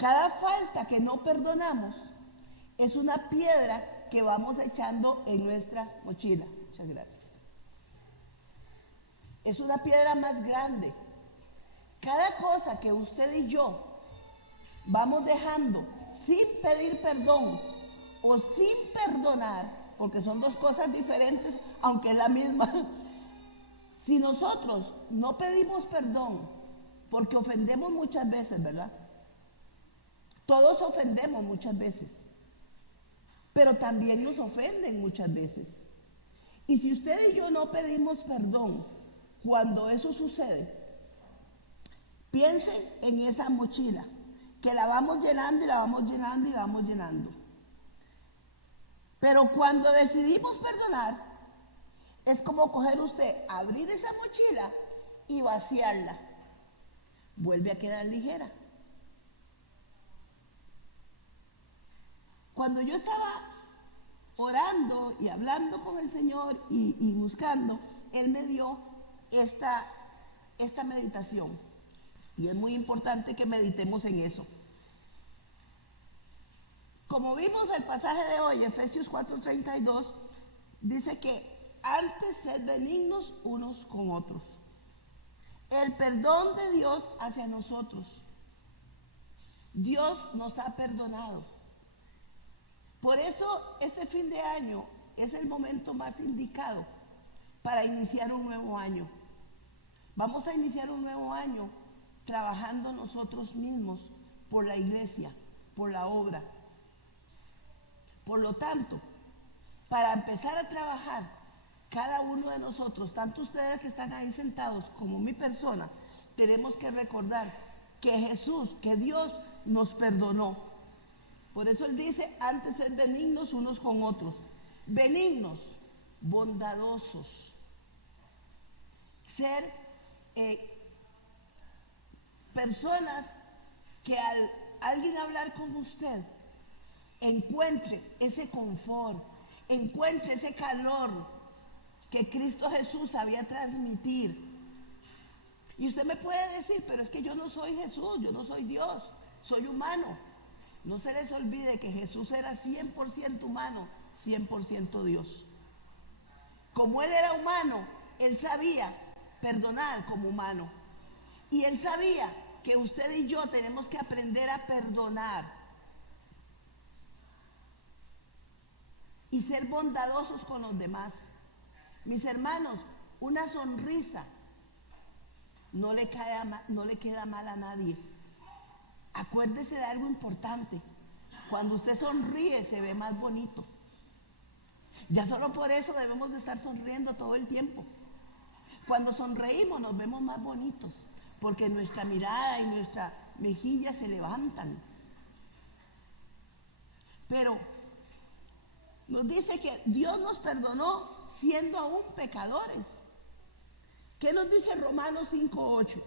Cada falta que no perdonamos es una piedra que vamos echando en nuestra mochila. Muchas gracias. Es una piedra más grande. Cada cosa que usted y yo vamos dejando sin pedir perdón o sin perdonar, porque son dos cosas diferentes, aunque es la misma. Si nosotros no pedimos perdón, porque ofendemos muchas veces, ¿verdad? Todos ofendemos muchas veces, pero también nos ofenden muchas veces. Y si usted y yo no pedimos perdón cuando eso sucede, piensen en esa mochila, que la vamos llenando y la vamos llenando y la vamos llenando. Pero cuando decidimos perdonar, es como coger usted, abrir esa mochila y vaciarla. Vuelve a quedar ligera. Cuando yo estaba orando y hablando con el Señor y buscando, Él me dio esta meditación. Y es muy importante que meditemos en eso. Como vimos el pasaje de hoy, Efesios 4:32, dice que antes sed benignos unos con otros. El perdón de Dios hacia nosotros. Dios nos ha perdonado. Por eso este fin de año es el momento más indicado para iniciar un nuevo año. Vamos a iniciar un nuevo año trabajando nosotros mismos por la iglesia, por la obra. Por lo tanto, para empezar a trabajar, cada uno de nosotros, tanto ustedes que están ahí sentados como mi persona, tenemos que recordar que Jesús, que Dios nos perdonó. Por eso Él dice, antes ser benignos unos con otros. Benignos, bondadosos. Ser personas que al alguien hablar con usted, encuentre ese confort, encuentre ese calor que Cristo Jesús sabía transmitir. Y usted me puede decir, pero es que yo no soy Jesús, yo no soy Dios, soy humano. No se les olvide que Jesús era 100% humano, 100% Dios. Como Él era humano, Él sabía perdonar como humano. Y Él sabía que usted y yo tenemos que aprender a perdonar y ser bondadosos con los demás. Mis hermanos, una sonrisa no le queda mal a nadie. Acuérdese de algo importante. Cuando usted sonríe se ve más bonito. Ya solo por eso debemos de estar sonriendo todo el tiempo. Cuando sonreímos nos vemos más bonitos, porque nuestra mirada y nuestra mejilla se levantan. Pero nos dice que Dios nos perdonó siendo aún pecadores. ¿Qué nos dice Romanos 5:8?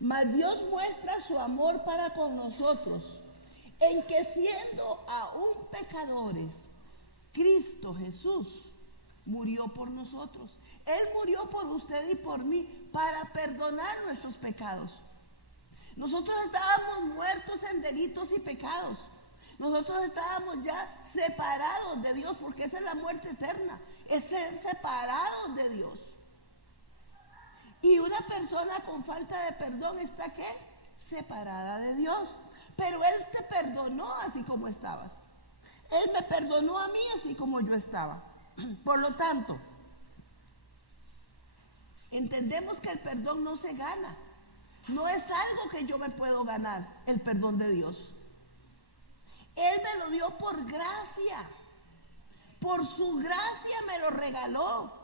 Mas Dios muestra su amor para con nosotros, en que siendo aún pecadores, Cristo Jesús murió por nosotros. Él murió por usted y por mí para perdonar nuestros pecados. Nosotros estábamos muertos en delitos y pecados. Nosotros estábamos ya separados de Dios, porque esa es la muerte eterna, es ser separados de Dios. Y una persona con falta de perdón está ¿qué? Separada de Dios. Pero Él te perdonó así como estabas. Él me perdonó a mí así como yo estaba. Por lo tanto, entendemos que el perdón no se gana. No es algo que yo me puedo ganar, el perdón de Dios. Él me lo dio por gracia. Por su gracia me lo regaló.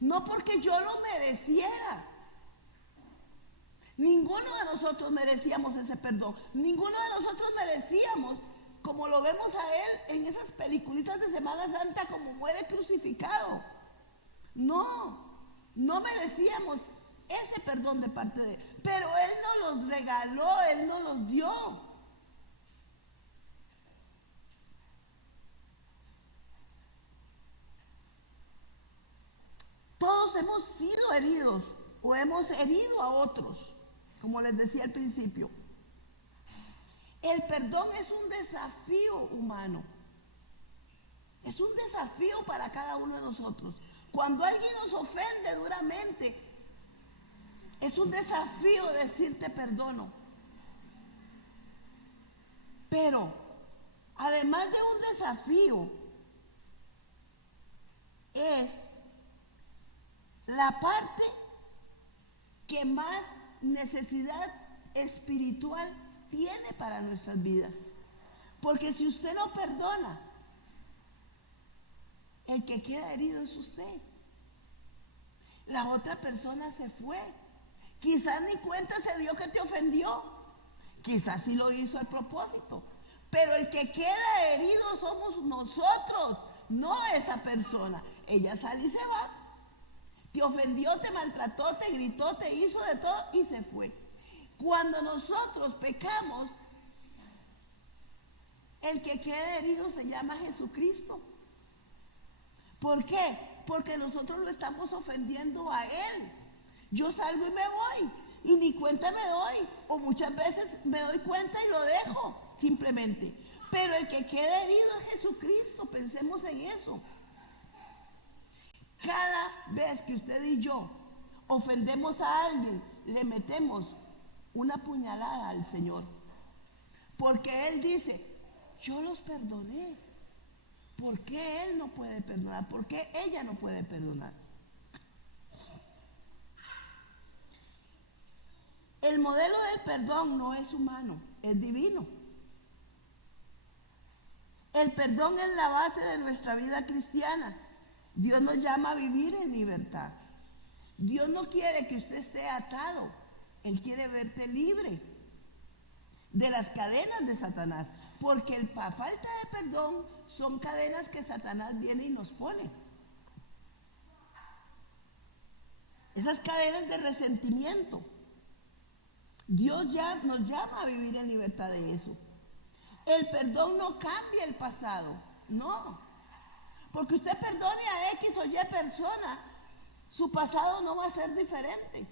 No porque yo lo mereciera. Ninguno de nosotros merecíamos ese perdón. Ninguno de nosotros merecíamos, como lo vemos a Él en esas peliculitas de Semana Santa, como muere crucificado. No merecíamos ese perdón de parte de Él. Pero Él nos los regaló, Él nos los dio. Todos hemos sido heridos o hemos herido a otros, como les decía al principio. El perdón es un desafío humano. Es un desafío para cada uno de nosotros. Cuando alguien nos ofende duramente, es un desafío decirte perdono. Pero, además de un desafío, es la parte que más necesidad espiritual tiene para nuestras vidas. Porque si usted no perdona, el que queda herido es usted. La otra persona se fue. Quizás ni cuenta se dio que te ofendió. Quizás sí lo hizo a propósito. Pero el que queda herido somos nosotros, no esa persona. Ella sale y se va. Te ofendió, te maltrató, te gritó, te hizo de todo y se fue. Cuando nosotros pecamos, el que queda herido se llama Jesucristo. ¿Por qué? Porque nosotros lo estamos ofendiendo a Él. Yo salgo y me voy y ni cuenta me doy, o muchas veces me doy cuenta y lo dejo simplemente. Pero el que queda herido es Jesucristo, pensemos en eso. Cada vez que usted y yo ofendemos a alguien, le metemos una puñalada al Señor. Porque Él dice, yo los perdoné. ¿Por qué Él no puede perdonar? ¿Por qué ella no puede perdonar? El modelo del perdón no es humano, es divino. El perdón es la base de nuestra vida cristiana. Dios nos llama a vivir en libertad. Dios no quiere que usted esté atado. Él quiere verte libre de las cadenas de Satanás. Porque la falta de perdón son cadenas que Satanás viene y nos pone. Esas cadenas de resentimiento. Dios ya nos llama a vivir en libertad de eso. El perdón no cambia el pasado, no. Porque usted perdone a X o Y persona, su pasado no va a ser diferente.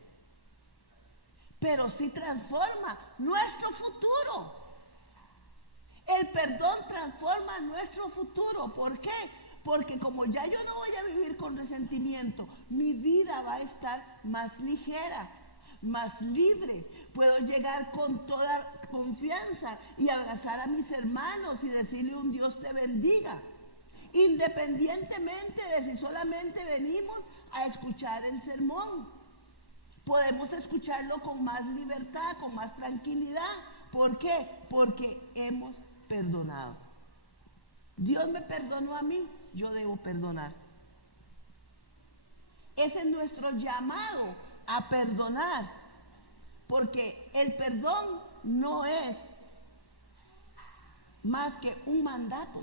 Pero sí transforma nuestro futuro. El perdón transforma nuestro futuro. ¿Por qué? Porque como ya yo no voy a vivir con resentimiento, mi vida va a estar más ligera, más libre. Puedo llegar con toda confianza y abrazar a mis hermanos y decirle un Dios te bendiga. Independientemente de si solamente venimos a escuchar el sermón. Podemos escucharlo con más libertad, con más tranquilidad. ¿Por qué? Porque hemos perdonado. Dios me perdonó a mí, yo debo perdonar. Ese es nuestro llamado a perdonar, porque el perdón no es más que un mandato,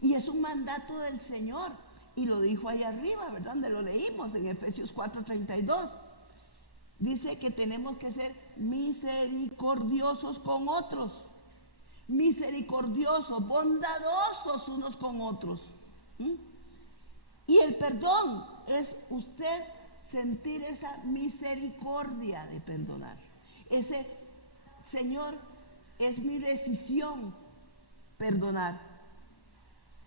y es un mandato del Señor, y lo dijo ahí arriba, ¿verdad? Donde lo leímos en Efesios 4:32. Dice que tenemos que ser misericordiosos con otros, misericordiosos, bondadosos unos con otros. Y el perdón es usted sentir esa misericordia de perdonar. Ese, Señor, es mi decisión perdonar.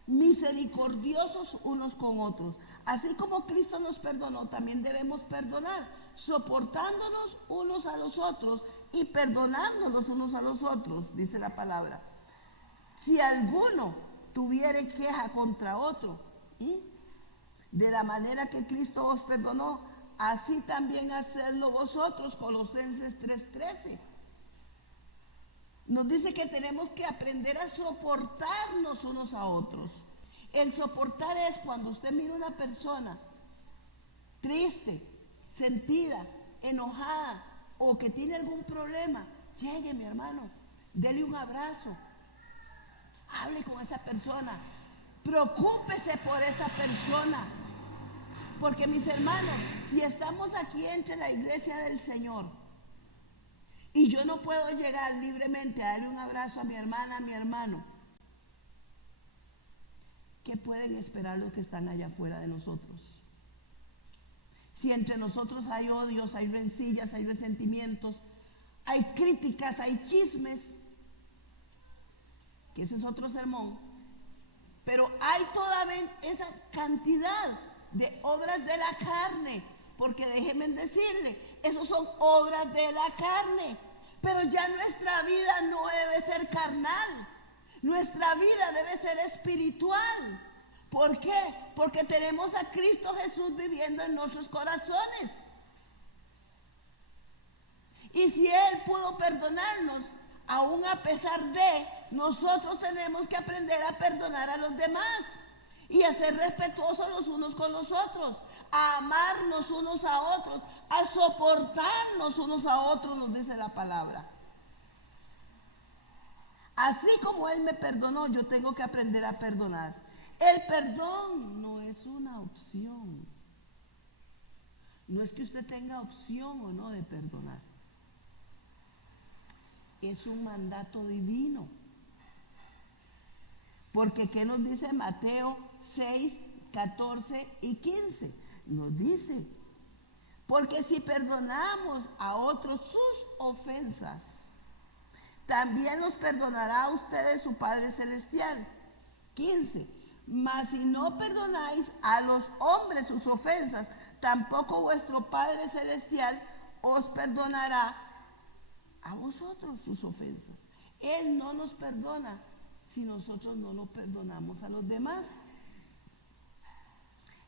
Misericordiosos unos con otros. Así como Cristo nos perdonó, también debemos perdonar, soportándonos unos a los otros y perdonándonos unos a los otros, dice la palabra. Si alguno tuviere queja contra otro, de la manera que Cristo os perdonó, así también hacedlo vosotros, Colosenses 3:13. Nos dice que tenemos que aprender a soportarnos unos a otros. El soportar es cuando usted mira a una persona triste, sentida, enojada o que tiene algún problema. Llegue, mi hermano, dele un abrazo, hable con esa persona, preocúpese por esa persona. Porque mis hermanos, si estamos aquí entre la iglesia del Señor y yo no puedo llegar libremente a darle un abrazo a mi hermana, a mi hermano, ¿qué pueden esperar los que están allá afuera de nosotros? Si entre nosotros hay odios, hay rencillas, hay resentimientos, hay críticas, hay chismes, que ese es otro sermón, pero hay todavía esa cantidad de obras de la carne, porque déjenme decirle, esos son obras de la carne, pero ya nuestra vida no debe ser carnal, nuestra vida debe ser espiritual. ¿Por qué? Porque tenemos a Cristo Jesús viviendo en nuestros corazones. Y si Él pudo perdonarnos, aún a pesar de, nosotros tenemos que aprender a perdonar a los demás y a ser respetuosos los unos con los otros, a amarnos unos a otros, a soportarnos unos a otros, nos dice la palabra. Así como Él me perdonó, yo tengo que aprender a perdonar. El perdón no es una opción. No es que usted tenga opción o no de perdonar. Es un mandato divino. Porque ¿qué nos dice Mateo 6, 14 y 15? Nos dice, porque si perdonamos a otros sus ofensas, también los perdonará a ustedes su Padre Celestial. 15. Mas si no perdonáis a los hombres sus ofensas, tampoco vuestro Padre Celestial os perdonará a vosotros sus ofensas. Él no nos perdona si nosotros no lo perdonamos a los demás.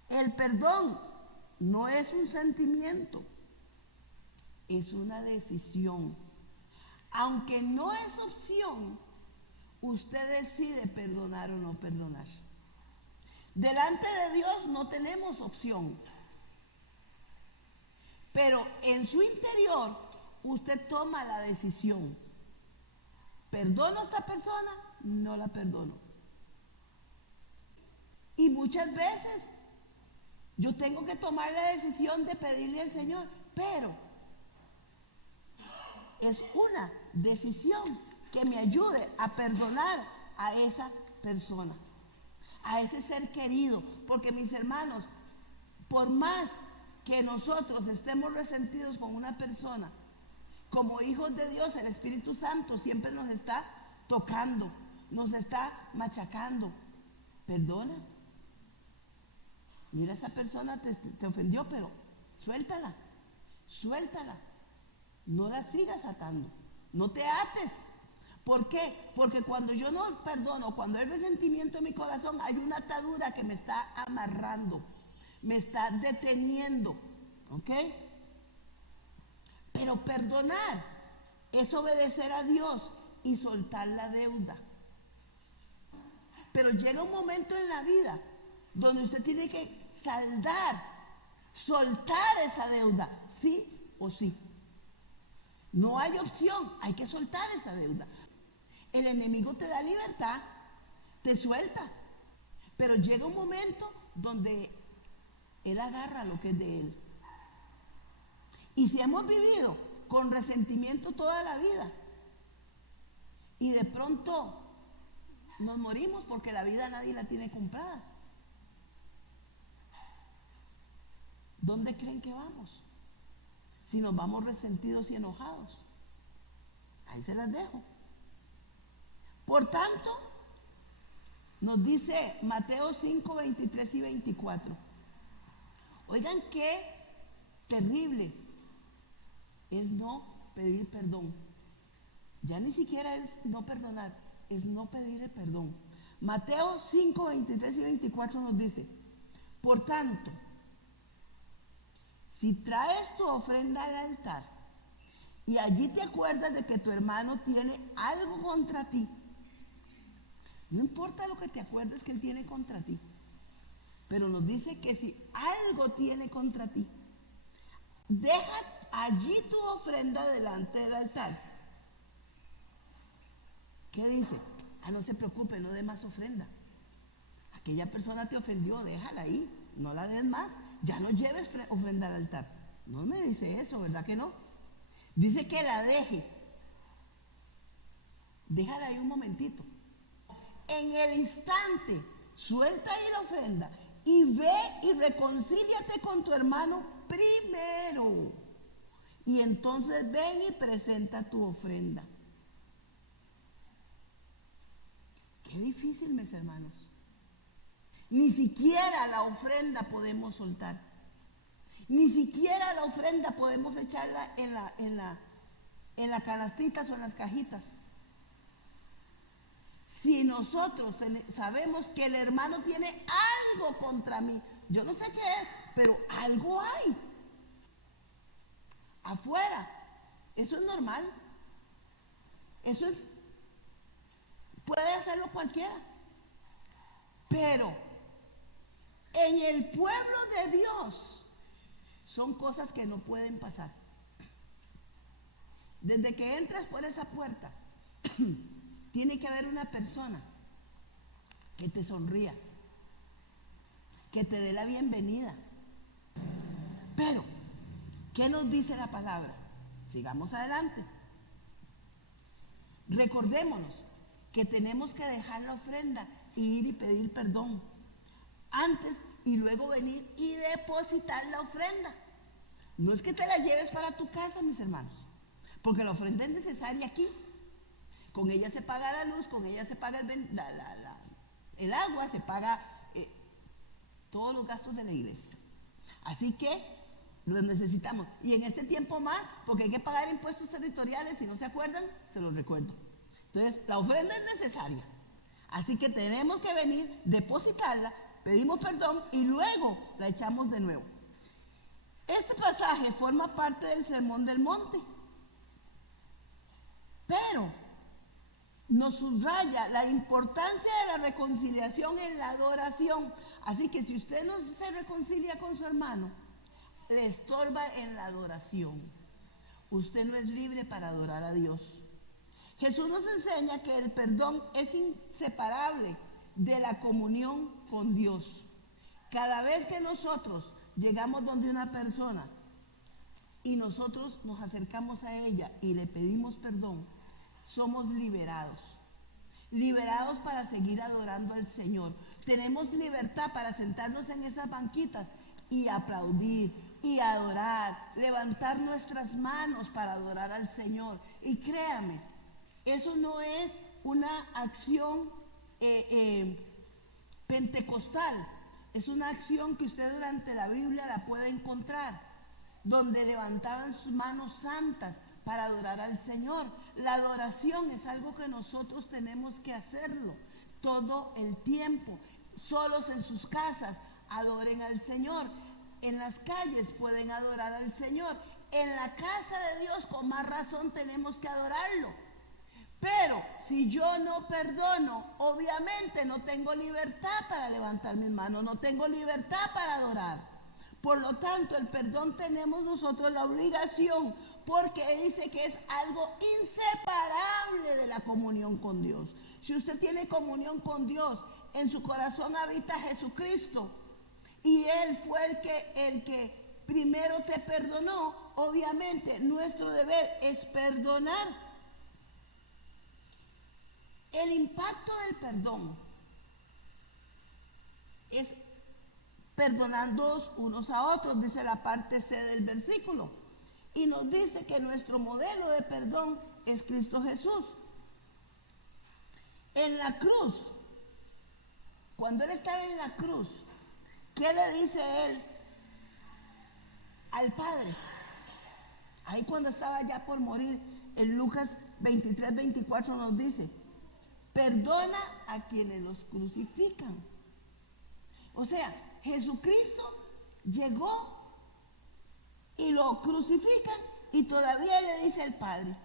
El perdón no es un sentimiento, es una decisión. Aunque no es opción, usted decide perdonar o no perdonar. Delante de Dios no tenemos opción, pero en su interior usted toma la decisión. ¿Perdono a esta persona? No la perdono. Y muchas veces yo tengo que tomar la decisión de pedirle al Señor, pero es una decisión que me ayude a perdonar a esa persona, a ese ser querido. Porque mis hermanos, por más que nosotros estemos resentidos con una persona, como hijos de Dios, el Espíritu Santo siempre nos está tocando, nos está machacando. Perdona. Mira, esa persona te ofendió, pero suéltala, suéltala. No la sigas atando, no te ates. ¿Por qué? Porque cuando yo no perdono, cuando hay resentimiento en mi corazón, hay una atadura que me está amarrando, me está deteniendo, ¿ok? Pero perdonar es obedecer a Dios y soltar la deuda. Pero llega un momento en la vida donde usted tiene que saldar, soltar esa deuda, sí o sí. No hay opción, hay que soltar esa deuda. El enemigo te da libertad, te suelta, pero llega un momento donde él agarra lo que es de él. Y si hemos vivido con resentimiento toda la vida y de pronto nos morimos porque la vida nadie la tiene comprada, ¿dónde creen que vamos? Si nos vamos resentidos y enojados. Ahí se las dejo. Por tanto, nos dice Mateo 5, 23 y 24. Oigan qué terrible es no pedir perdón. Ya ni siquiera es no perdonar, es no pedirle perdón. Mateo 5, 23 y 24 nos dice, por tanto, si traes tu ofrenda al altar y allí te acuerdas de que tu hermano tiene algo contra ti, no importa lo que te acuerdes que él tiene contra ti, pero nos dice que si algo tiene contra ti, deja allí tu ofrenda delante del altar. ¿Qué dice? No se preocupe, no dé más ofrenda. Aquella persona te ofendió, déjala ahí, no la des más, ya no lleves ofrenda al altar. No me dice eso, ¿verdad que no? Dice que la deje. Déjala ahí un momentito. En el instante, suelta ahí la ofrenda y ve y reconcíliate con tu hermano primero. Y entonces ven y presenta tu ofrenda. Qué difícil, mis hermanos. Ni siquiera la ofrenda podemos soltar. Ni siquiera la ofrenda podemos echarla en la canastitas o en las cajitas. Si nosotros sabemos que el hermano tiene algo contra mí, yo no sé qué es, pero algo hay afuera. Eso es normal. Puede hacerlo cualquiera. Pero en el pueblo de Dios son cosas que no pueden pasar. Desde que entras por esa puerta, tiene que haber una persona que te sonría, que te dé la bienvenida. Pero, ¿qué nos dice la palabra? Sigamos adelante. Recordémonos que tenemos que dejar la ofrenda e ir y pedir perdón antes y luego venir y depositar la ofrenda. No es que te la lleves para tu casa, mis hermanos, porque la ofrenda es necesaria aquí. Con ella se paga la luz, con ella se paga el agua, se paga todos los gastos de la iglesia. Así que los necesitamos. Y en este tiempo más, porque hay que pagar impuestos territoriales, si no se acuerdan, se los recuerdo. Entonces, la ofrenda es necesaria. Así que tenemos que venir, depositarla, pedimos perdón y luego la echamos de nuevo. Este pasaje forma parte del Sermón del Monte, pero nos subraya la importancia de la reconciliación en la adoración. Así que si usted no se reconcilia con su hermano, le estorba en la adoración. Usted no es libre para adorar a Dios. Jesús nos enseña que el perdón es inseparable de la comunión con Dios. Cada vez que nosotros llegamos donde una persona y nosotros nos acercamos a ella y le pedimos perdón, somos liberados. Liberados para seguir adorando al Señor. Tenemos libertad para sentarnos en esas banquitas y aplaudir y adorar, levantar nuestras manos para adorar al Señor. Y créame, eso no es una acción pentecostal, es una acción que usted durante la Biblia la puede encontrar, donde levantaban sus manos santas para adorar al Señor. La adoración es algo que nosotros tenemos que hacerlo todo el tiempo. Solos en sus casas, adoren al Señor. En las calles pueden adorar al Señor. En la casa de Dios, con más razón, tenemos que adorarlo. Pero si yo no perdono, obviamente no tengo libertad para levantar mis manos, no tengo libertad para adorar. Por lo tanto, el perdón tenemos nosotros la obligación, porque dice que es algo inseparable de la comunión con Dios. Si usted tiene comunión con Dios, en su corazón habita Jesucristo, y Él fue el que primero te perdonó, obviamente nuestro deber es perdonar. El impacto del perdón es perdonándoos unos a otros, dice la parte C del versículo. Y nos dice que nuestro modelo de perdón es Cristo Jesús. En la cruz, cuando Él estaba en la cruz, ¿qué le dice Él al Padre? Ahí cuando estaba ya por morir, en Lucas 23, 24 nos dice: perdona a quienes los crucifican. O sea, Jesucristo llegó y lo crucifican y todavía le dice al Padre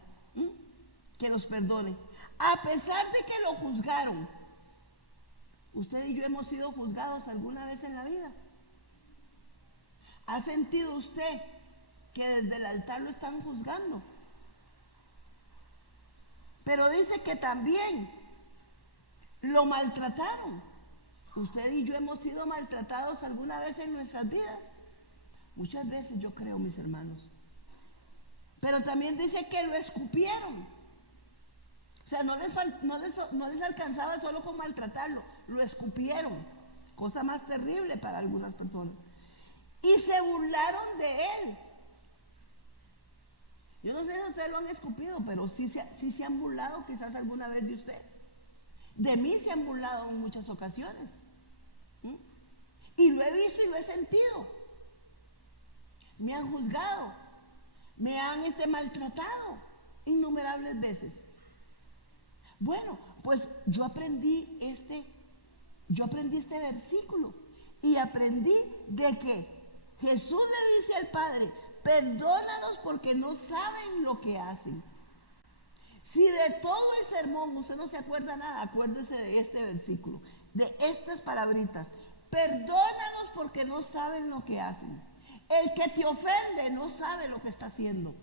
que los perdone. A pesar de que lo juzgaron. Usted y yo hemos sido juzgados alguna vez en la vida. ¿Ha sentido usted que desde el altar lo están juzgando? Pero dice que también lo maltrataron. Usted y yo hemos sido maltratados alguna vez en nuestras vidas. Muchas veces, yo creo, mis hermanos. Pero también dice que lo escupieron. O sea, no les alcanzaba solo con maltratarlo, lo escupieron. Cosa más terrible para algunas personas. Y se burlaron de él. Yo no sé si ustedes lo han escupido, pero sí se han burlado quizás alguna vez de usted. De mí se han burlado en muchas ocasiones. ¿Mm? Y lo he visto y lo he sentido. Me han juzgado, me han maltratado innumerables veces. Bueno, pues yo aprendí este versículo y aprendí de que Jesús le dice al Padre: perdónalos porque no saben lo que hacen. Si de todo el sermón usted no se acuerda nada, acuérdese de este versículo, de estas palabritas: perdónalos porque no saben lo que hacen. El que te ofende no sabe lo que está haciendo.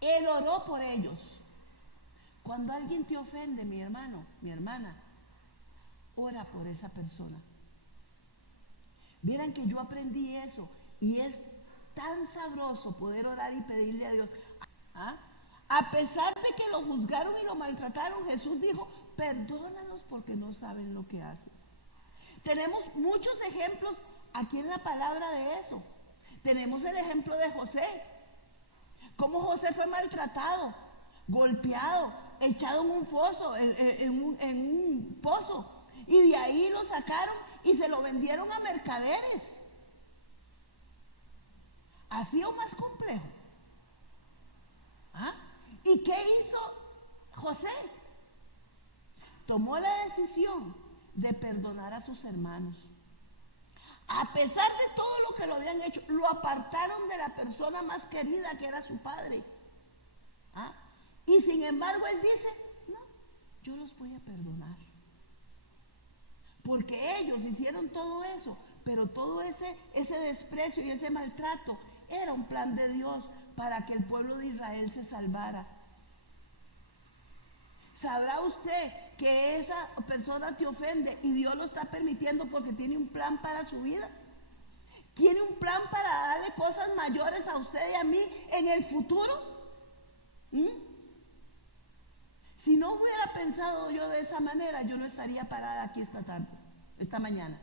Él oró por ellos. Cuando alguien te ofende, mi hermano, mi hermana, ora por esa persona. Vieran que yo aprendí eso y es tan sabroso poder orar y pedirle a Dios. ¿Ah? A pesar de que lo juzgaron y lo maltrataron, Jesús dijo: perdónalos porque no saben lo que hacen. Tenemos muchos ejemplos aquí en la palabra de eso. Tenemos el ejemplo de José. Cómo José fue maltratado, golpeado, echado en un foso, en un pozo. Y de ahí lo sacaron y se lo vendieron a mercaderes. Así o más complejo. ¿Ah? ¿Y qué hizo José? Tomó la decisión de perdonar a sus hermanos. A pesar de todo lo que lo habían hecho, lo apartaron de la persona más querida, que era su padre. ¿Ah? Y sin embargo él dice: no, yo los voy a perdonar. Porque ellos hicieron todo eso, pero todo ese desprecio y ese maltrato era un plan de Dios para que el pueblo de Israel se salvara. ¿Sabrá usted que esa persona te ofende y Dios lo está permitiendo porque tiene un plan para su vida? ¿Tiene un plan para darle cosas mayores a usted y a mí en el futuro? ¿Mm? Si no hubiera pensado yo de esa manera, yo no estaría parada aquí esta mañana.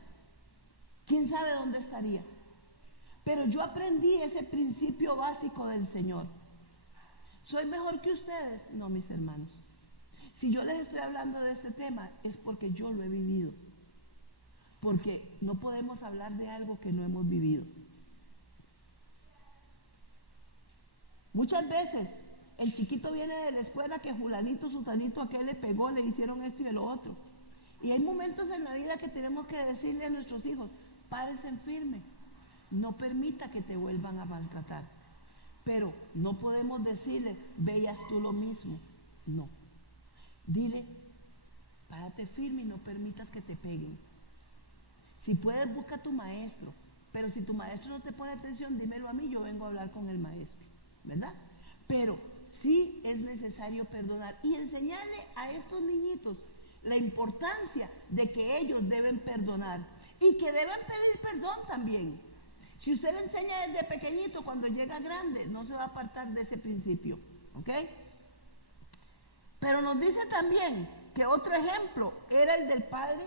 ¿Quién sabe dónde estaría? Pero yo aprendí ese principio básico del Señor. ¿Soy mejor que ustedes? No, mis hermanos. Si yo les estoy hablando de este tema es porque yo lo he vivido. Porque no podemos hablar de algo que no hemos vivido. Muchas veces el chiquito viene de la escuela que fulanito, sutanito, aquel le pegó, le hicieron esto y lo otro. Y hay momentos en la vida que tenemos que decirle a nuestros hijos: párense en firme, no permita que te vuelvan a maltratar. Pero no podemos decirle: veas tú lo mismo. No. Dile: párate firme y no permitas que te peguen. Si puedes, busca a tu maestro. Pero si tu maestro no te pone atención, dímelo a mí, yo vengo a hablar con el maestro, ¿verdad? Pero sí es necesario perdonar y enseñarle a estos niñitos la importancia de que ellos deben perdonar y que deben pedir perdón también. Si usted le enseña desde pequeñito, cuando llega grande no se va a apartar de ese principio, ¿ok? Pero nos dice también que otro ejemplo era el del padre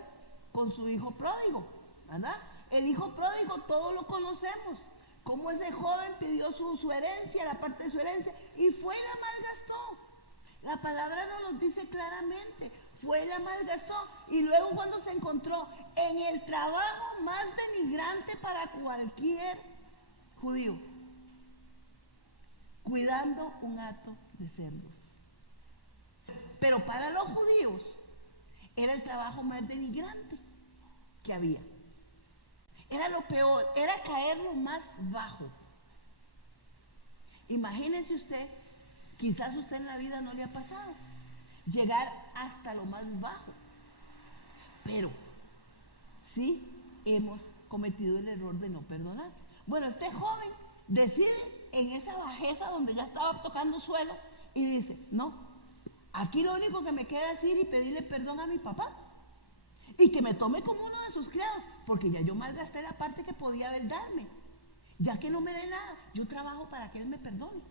con su hijo pródigo, ¿verdad? El hijo pródigo todos lo conocemos, como ese joven pidió su herencia, la parte de su herencia, y fue y la malgastó. La palabra nos lo dice claramente: fue y la malgastó. Y luego, cuando se encontró en el trabajo más denigrante para cualquier judío, cuidando un hato de cerdos. Pero para los judíos era el trabajo más denigrante que había. Era lo peor, era caer lo más bajo. Imagínese usted, quizás usted en la vida no le ha pasado llegar hasta lo más bajo, pero sí hemos cometido el error de no perdonar. Bueno, este joven decide en esa bajeza donde ya estaba tocando suelo y dice: no, aquí lo único que me queda es ir y pedirle perdón a mi papá y que me tome como uno de sus criados, porque ya yo malgasté la parte que podía haber darme. Ya que no me dé nada, yo trabajo para que él me perdone.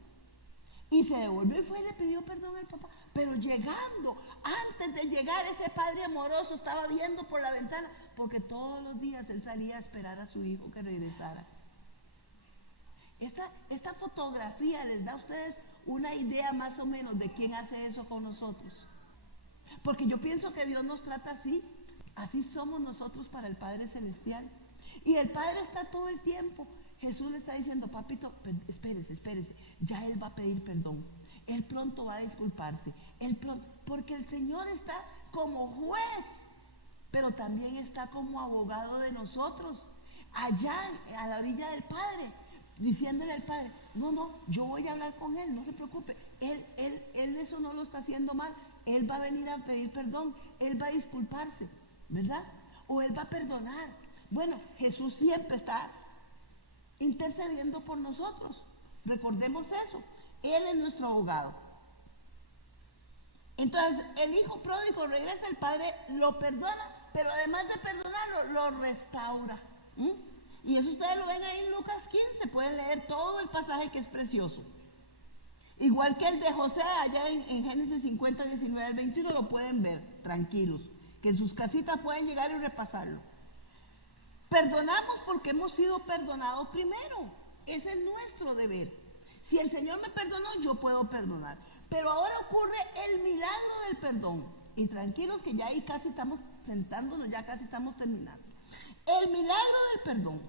Y se devolvió y fue y le pidió perdón al papá. Pero llegando, antes de llegar, ese padre amoroso estaba viendo por la ventana, porque todos los días él salía a esperar a su hijo que regresara. Esta fotografía les da a ustedes una idea más o menos de quién hace eso con nosotros? Porque yo pienso que Dios nos trata así. Así somos nosotros para el Padre Celestial. Y el Padre está todo el tiempo. Jesús le está diciendo, papito, espérese, espérese. Ya Él va a pedir perdón. Él pronto va a disculparse. Porque el Señor está como juez, pero también está como abogado de nosotros. Allá a la orilla del Padre, diciéndole al Padre, no, yo voy a hablar con Él, no se preocupe. Él eso no lo está haciendo mal. Él va a venir a pedir perdón. Él va a disculparse, ¿verdad? O Él va a perdonar. Bueno, Jesús siempre está intercediendo por nosotros. Recordemos eso. Él es nuestro abogado. Entonces, el hijo pródigo regresa, el padre lo perdona, pero además de perdonarlo, lo restaura. Y eso ustedes lo ven ahí en Lucas 15, pueden leer todo el pasaje que es precioso. Igual que el de José, allá en Génesis 50, 19 al 21, lo pueden ver, tranquilos, que en sus casitas pueden llegar y repasarlo. Perdonamos porque hemos sido perdonados primero. Ese es nuestro deber. Si el Señor me perdonó, yo puedo perdonar. Pero ahora ocurre el milagro del perdón. Y tranquilos que ya ahí casi estamos sentándonos, ya casi estamos terminando. El milagro del perdón.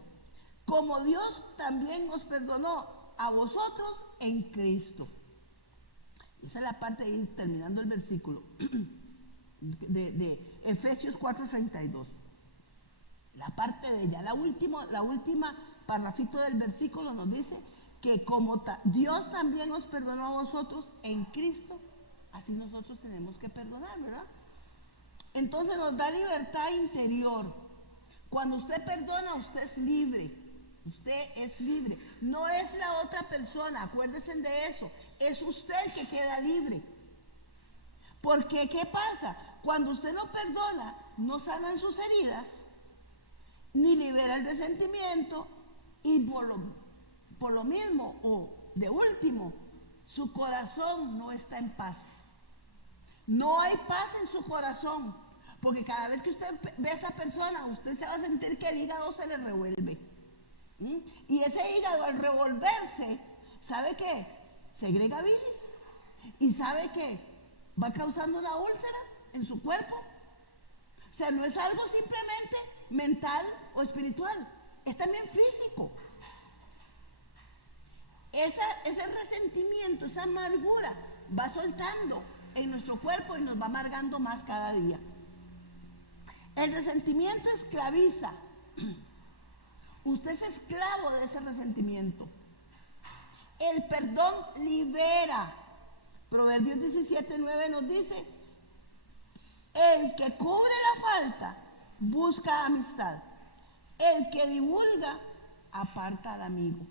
Como Dios también os perdonó a vosotros en Cristo. Esa es la parte de ir terminando el versículo de Efesios 4:32. La parte de ella, la última parrafito del versículo nos dice que como Dios también os perdonó a vosotros en Cristo, así nosotros tenemos que perdonar, ¿verdad? Entonces nos da libertad interior. Cuando usted perdona, usted es libre. Usted es libre. No es la otra persona, acuérdense de eso. Es usted el que queda libre. Porque, ¿qué pasa? Cuando usted no perdona, no sanan sus heridas, ni libera el resentimiento, y por lo mismo, o de último, su corazón no está en paz. No hay paz en su corazón, porque cada vez que usted ve a esa persona, usted se va a sentir que el hígado se le revuelve. Y ese hígado, al revolverse, ¿sabe qué? Segrega bilis. ¿Y sabe qué? Va causando una úlcera en su cuerpo. O sea, no es algo simplemente mental o espiritual, es también físico. Ese resentimiento, esa amargura va soltando en nuestro cuerpo y nos va amargando más cada día. El resentimiento esclaviza. Usted es esclavo de ese resentimiento. El perdón libera. Proverbios 17:9 nos dice: el que cubre la falta busca amistad. El que divulga aparta al amigo.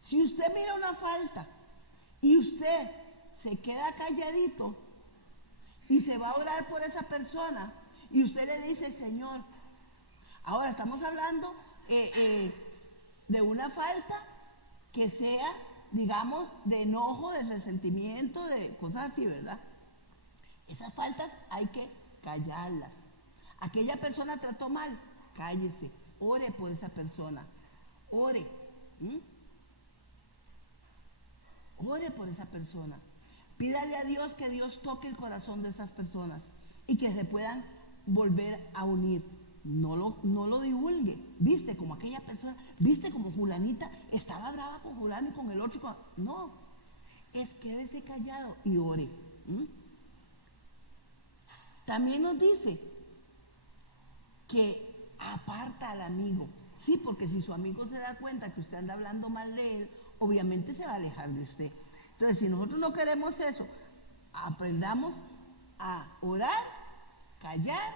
Si usted mira una falta y usted se queda calladito y se va a orar por esa persona y usted le dice: Señor, ahora estamos hablando de una falta que sea, digamos, de enojo, de resentimiento, de cosas así, ¿verdad? Esas faltas hay que callarlas. Aquella persona trató mal, cállese, ore por esa persona, ore. Ore por esa persona. Pídale a Dios que Dios toque el corazón de esas personas y que se puedan volver a unir. No lo divulgue. Viste como aquella persona, viste como Julanita estaba brava con Julano y con el otro. No, es quédese callado y ore. También nos dice que aparta al amigo. Sí, porque si su amigo se da cuenta que usted anda hablando mal de él, obviamente se va a alejar de usted. Entonces, si nosotros no queremos eso, aprendamos a orar, callar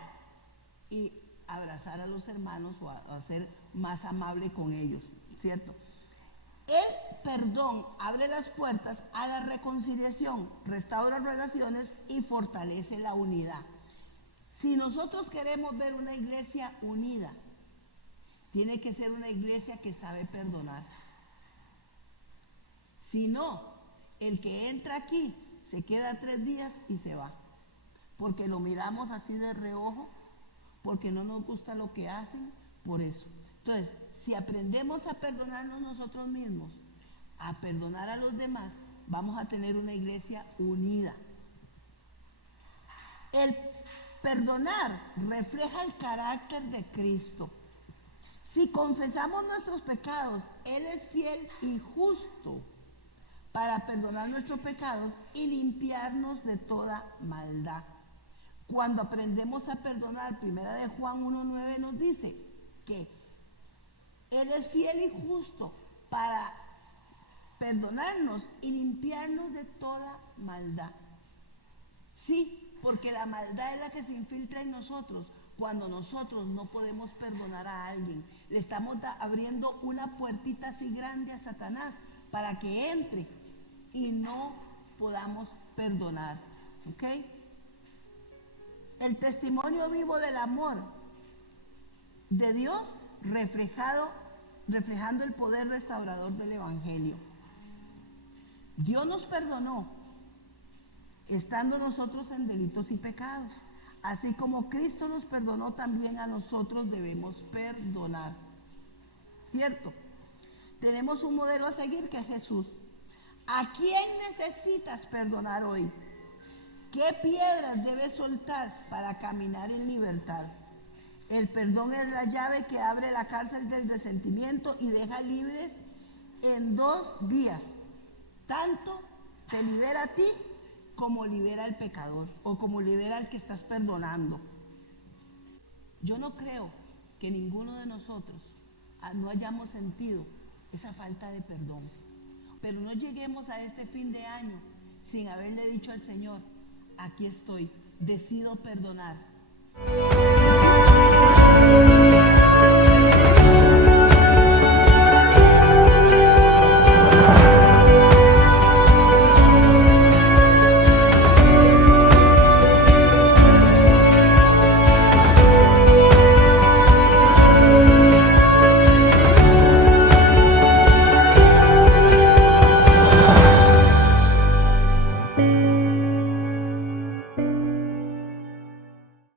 y abrazar a los hermanos o a ser más amable con ellos, ¿cierto? El perdón abre las puertas a la reconciliación, restaura relaciones y fortalece la unidad. Si nosotros queremos ver una iglesia unida, tiene que ser una iglesia que sabe perdonar. Si no, el que entra aquí se queda 3 días y se va, porque lo miramos así de reojo, porque no nos gusta lo que hacen, por eso. Entonces, si aprendemos a perdonarnos nosotros mismos, a perdonar a los demás, vamos a tener una iglesia unida. El perdonar refleja el carácter de Cristo. Si confesamos nuestros pecados, Él es fiel y justo para perdonar nuestros pecados y limpiarnos de toda maldad. Cuando aprendemos a perdonar, primera de Juan 1:9 nos dice que Él es fiel y justo para perdonarnos y limpiarnos de toda maldad. Sí, porque la maldad es la que se infiltra en nosotros cuando nosotros no podemos perdonar a alguien. Le estamos abriendo una puertita así grande a Satanás para que entre y no podamos perdonar. ¿Ok? El testimonio vivo del amor de Dios reflejando el poder restaurador del Evangelio. Dios nos perdonó estando nosotros en delitos y pecados. Así como Cristo nos perdonó, también a nosotros debemos perdonar. ¿Cierto? Tenemos un modelo a seguir que es Jesús. ¿A quién necesitas perdonar hoy? ¿Qué piedras debes soltar para caminar en libertad? El perdón es la llave que abre la cárcel del resentimiento y deja libres en 2 días. Tanto te libera a ti como libera al pecador o como libera al que estás perdonando. Yo no creo que ninguno de nosotros no hayamos sentido esa falta de perdón. Pero no lleguemos a este fin de año sin haberle dicho al Señor: aquí estoy, decido perdonar.